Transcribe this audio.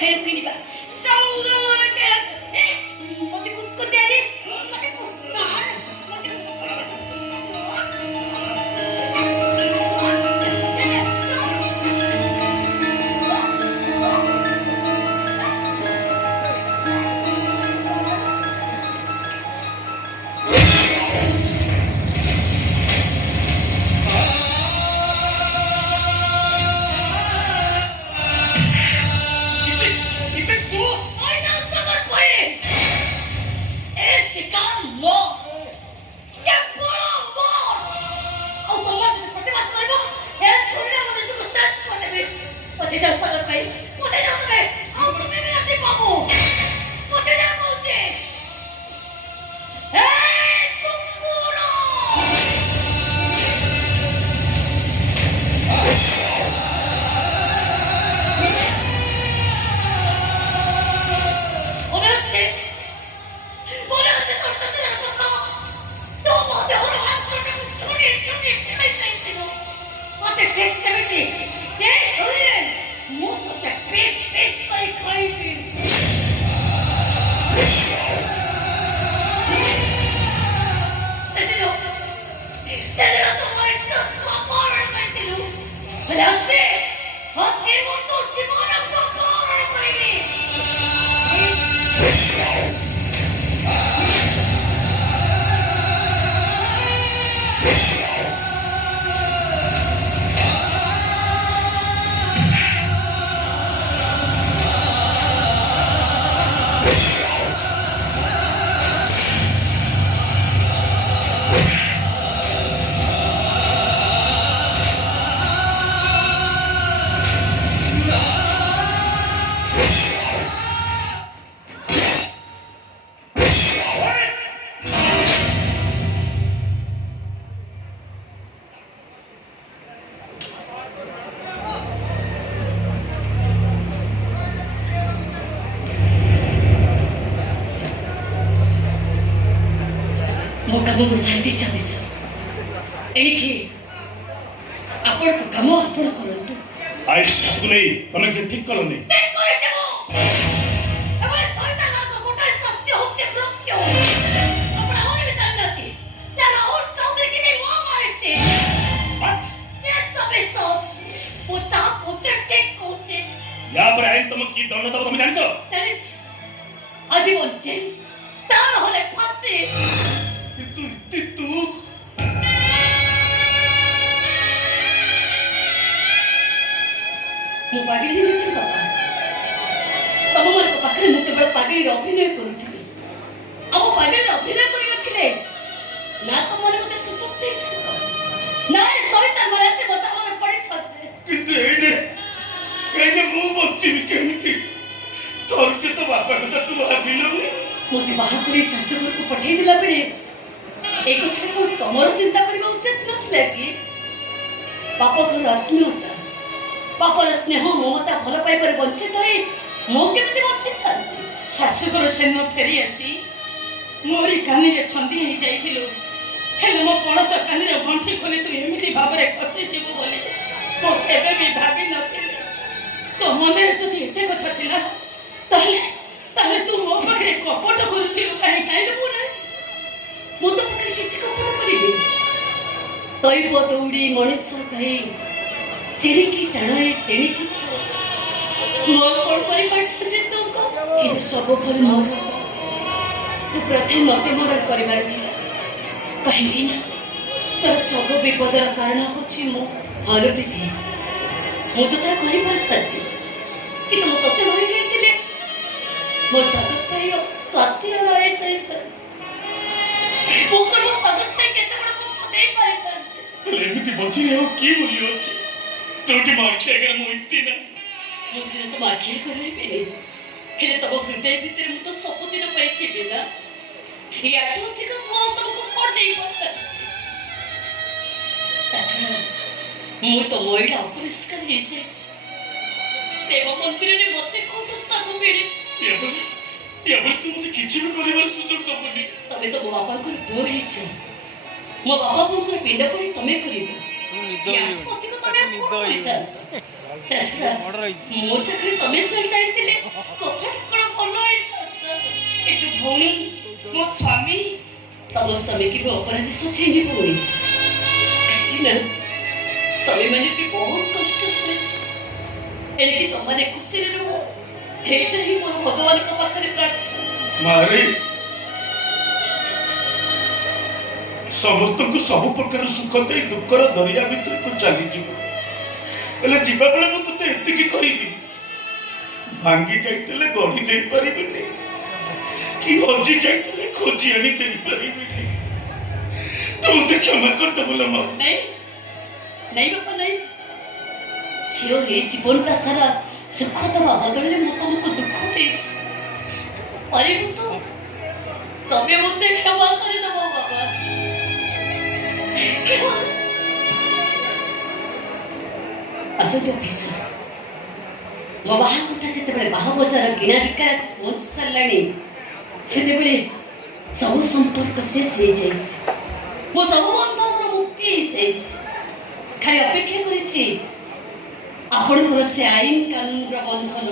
खेल खेलिबा संगरे खेल मते कुत्को त्यारी मते कुत्ता मते काम बुझाई चाहस एणिकी आपण को काम आपण करंतु आई को नहीं तने से ठीक करो नहीं ठीक कर देबो अपन शैतान को गोटा सत्य होते मृत्यु अपन और भी जानती यार और चौधरी की नहीं वो मारे छे बस ये सब सब पोता पोते ठीक कोचे या पर आई तुम की दोनों तो तुम जानছো चले आदि वंचे तार होले फांसी तू मो पागली नहीं बाबा तब मोर को पाखरे मु केवल पागली अभिनय करूथिले अब पागली अभिनय करि नथिले ना तो मोर मते सुसुप्ति ना शैतान मारे से बता मोर पड़ी थाते किते एने मु बच्ची केमिति तोर के तो बापा को तू भाबिलो मोते बाहा करे शाशुर को पठेई दिला बेले एक कथा को तमर चिंता करबा उचित नथिले कि बाप घर आत्मीयता बापर स्नेह ममता भल पाइबार वंचित होई मो केमति वंचित करती शाशुगर सेन फेरी आसी मोरी कानी रे छंदी हे जाइथिलो हेले मो पणत कानी रे गंठी खोली तू एमिति भाबरे खसी जीवो बोली तो केबे भी भाबी नथिले तो मने जदि एते कथा थिला ताले ताले तू मो पाखरे कपट करूथिलो काहे पुरा मो तो पाखरे किछ कपट करिबे तैब दौड़ी मनुष्य कही चिड़िकी टाणे तेणिकी मोर कोन करि पाठते तो को कि सब भल मोर तू प्रथम मते मोर करिवार थिला कहीं ना तर सब विपदर कारण होछि मो हरबिति मो तो ता करि पारतती कि तुम तते मारि गेथिले मो स्वागत पाइयो स्वाति रहे सहित मो कोन स्वागत पाइ केते बड़ को देई पारतती एमिति बची हो की बोलियो अछि तोटी मार्खे अगर मोइती ना मुझे तो मार्खे करे बेने हेले तब हृदय भीतर मु तो सब दिन पाइथि बिना या तो ठीक मो तुमको कोन नहीं पता ताछड़ा मु तो मोइडा अपरिष्कार हे छै देव मंदिर रे मते कोट स्थान मिले एबल तू मुझे किछि भी करिवार सुजोग दबनी तबे तो मो बापा को बो हे छै मो बापा को पिंड पड़ी तमे करिबो या तो ठीक तमे कोन करता ताछड़ा मो से तमे चल जाइतिले ଆମ ସ୍ୱାମୀକି ବି ଅପରାଧୀ ସଜେଇନି ପୁଣି କାହିଁକି ନା ତମେ ମାନେ ବି ବହୁତ କଷ୍ଟ ସହିଛ ଏଣିକି ତମମାନେ ଖୁସିରେ ରୁହ ଏଇଟା ହିଁ ମୋର ଭଗବାନଙ୍କ ପାଖରେ ପ୍ରାର୍ଥନା। ମାରେ ସମସ୍ତଙ୍କୁ ସବୁ ପ୍ରକାର ସୁଖ ଦେଇ ଦୁଃଖର ଦରିଆ ଭିତରକୁ ଚାଲିଯିବ ହେଲେ ଯିବା ବେଳେ ମୁଁ ତତେ ଏତିକି କହିବି ଭାଙ୍ଗି ଯାଇଥିଲେ ଗଢି ଦେଇପାରିବିନି କି ହଜି ଯାଇଥିଲେ ଖୋଜି ଆଣି ଦେଇପାରିବିନି ତୁ ମତେ କ୍ଷମା କରିଦେବୁ ଲୋ ମା। ନାଇଁ ନାଇଁ ବାପା ନାଇଁ ଝିଅ ଏଇ ଜୀବନଟା ସାରା ସୁଖ ଦେବା ବଦଳରେ ମୁଁ ତମକୁ ଦୁଃଖ ଦେଇଛି ପାରିବୁ ତ ତମେ ମତେ କ୍ଷମା କରିଦେବ ବାବା ଆସନ୍ତୁ ଅଫିସ ମୋ ବାହାଘରଟା ଯେତେବେଳେ ବାହା ବଜାର କିଣା ବିକା ପହଞ୍ଚି ସାରିଲାଣି ସେତେବେଳେ ସବୁ ସମ୍ପର୍କ ଶେଷ ହେଇଯାଇଛି ମୋ ସବୁ ବନ୍ଧନର ମୁକ୍ତି ହେଇଯାଇଛି ଖାଲି ଅପେକ୍ଷା କରିଛି ଆପଣଙ୍କର ସେ ଆଇନ କାନୁନର ବନ୍ଧନ